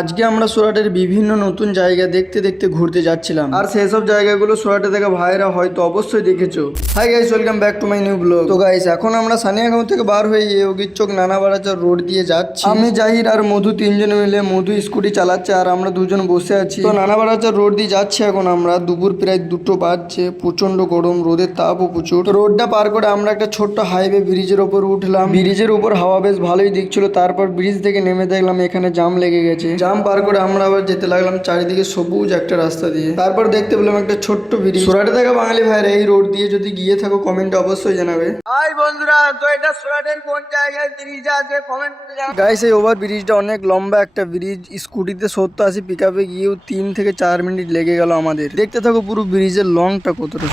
আজকে আমরা সুরাটের বিভিন্ন নতুন জায়গা দেখতে দেখতে ঘুরতে যাচ্ছিলাম, আর সেই সব জায়গাগুলো সুরাটে থেকে ভাইরা হয়তো অবশ্যই দেখেছো। Hi guys, welcome back to my new blog. তো গাইস, এখন আমরা সানিয়াগাঁও থেকে বার হয়ে যোগীচক নানাবাড়াচার রোড দিয়ে যাচ্ছি। আমি জাহির আর মধু তিনজন মিলে, মধু স্কুটি চালাচ্ছে আর আমরা দুজন বসে আছি। তো নানাবাড়াচার রোড দিয়ে যাচ্ছি এখন আমরা। দুপুর প্রায় 2টো বাজছে, প্রচন্ড গরম, রোদের তাপও প্রচুর। তো রোডটা পার করে আমরা একটা ছোট্ট হাইওয়ে ব্রিজের ওপর উঠলাম। ব্রিজের উপর হাওয়া বেশ ভালোই দিচ্ছিল। তারপর ব্রিজ থেকে নেমে দেখলাম এখানে জাম লেগে গেছে। জাম পার করে আমরা আবার যেতে লাগলাম চারিদিকে সবুজ একটা রাস্তা দিয়ে। তারপর দেখতে পেলাম একটা ছোট্ট ব্রিজ। সুরাটে থাকা বাঙালি ভাইরা এই রোড দিয়ে যদি গিয়ে থাকো কমেন্টে অবশ্যই জানাবে। হাই বন্ধুরা, তো এটা সুরাটের কোন জায়গায় ব্রিজ আছে কমেন্ট করে জানাবে। গাইস, এই ওভার ব্রিজটা অনেক লম্বা একটা ব্রিজ। স্কুটিতে 70-80, পিকআপে গিয়েও 3 থেকে 4 মিনিট লেগে গেল আমাদের। দেখতে থাকো পুরো ব্রিজের লংটা কতটা।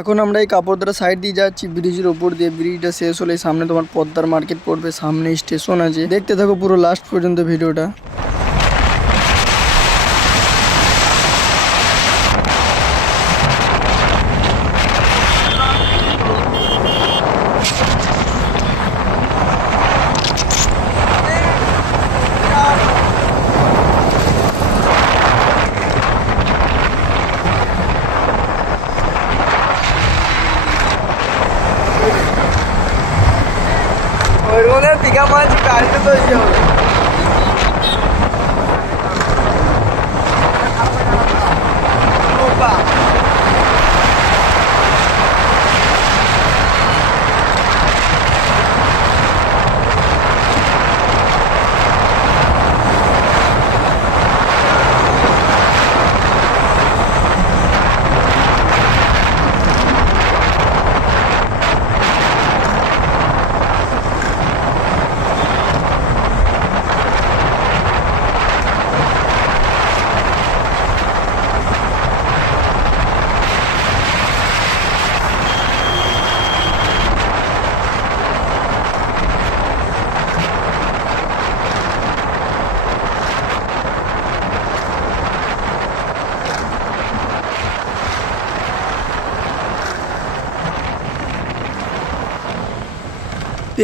এখন আমরা এই কাপড়দারা সাইড দিয়ে যাচ্ছি ব্রিজের ওপর দিয়ে। ব্রিজটা শেষ হলে সামনে তোমার পদ্মার মার্কেট পড়বে, সামনে স্টেশন আছে। দেখতে থাকো পুরো লাস্ট পর্যন্ত ভিডিওটা। পিকা মাছ গাড়িতে তো ইয়ে হবে।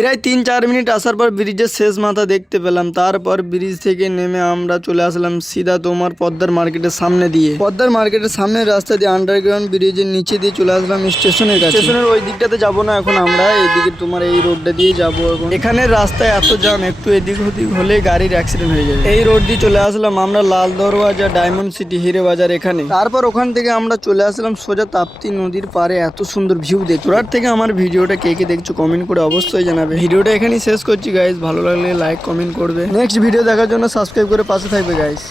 প্রায় 3-4 মিনিট আসার পর ব্রিজের শেষ মাথা দেখতে পেলাম। তারপর ব্রিজ থেকে নেমে আমরা চলে আসলাম সিধা তোমার পদ্মার মার্কেটের সামনে দিয়ে। পদ্মার মার্কেটের সামনের রাস্তা দিয়ে আন্ডারগ্রাউন্ড ব্রিজের নিচে দিয়ে চলে আসলাম স্টেশনের কাছে। স্টেশনের ওই দিকটাতে যাবো না এখন আমরা, এইদিকে তোমার এই রোডটা দিয়ে যাবো এখন। এখানে রাস্তায় এত জ্যাম, একটু এদিক ওদিক হলে গাড়ির অ্যাক্সিডেন্ট হয়ে যাবে। এই রোড দিয়ে চলে আসলাম আমরা লাল দরওয়াজা, ডায়মন্ড সিটি, হিরে বাজার এখানে। তারপর ওখান থেকে আমরা চলে আসলাম সোজা তাপ্তি নদীর পারে। এত সুন্দর ভিউ দেখ। সুরাট থেকে আমার ভিডিওটা কে কে দেখছো কমেন্ট করে অবশ্যই জানাবে। ভিডিওটা এখানেই শেষ করছি গাইস। ভালো লাগলে লাইক কমেন্ট করবে। নেক্সট ভিডিও দেখার জন্য সাবস্ক্রাইব করে পাশে থাকবে গাইস।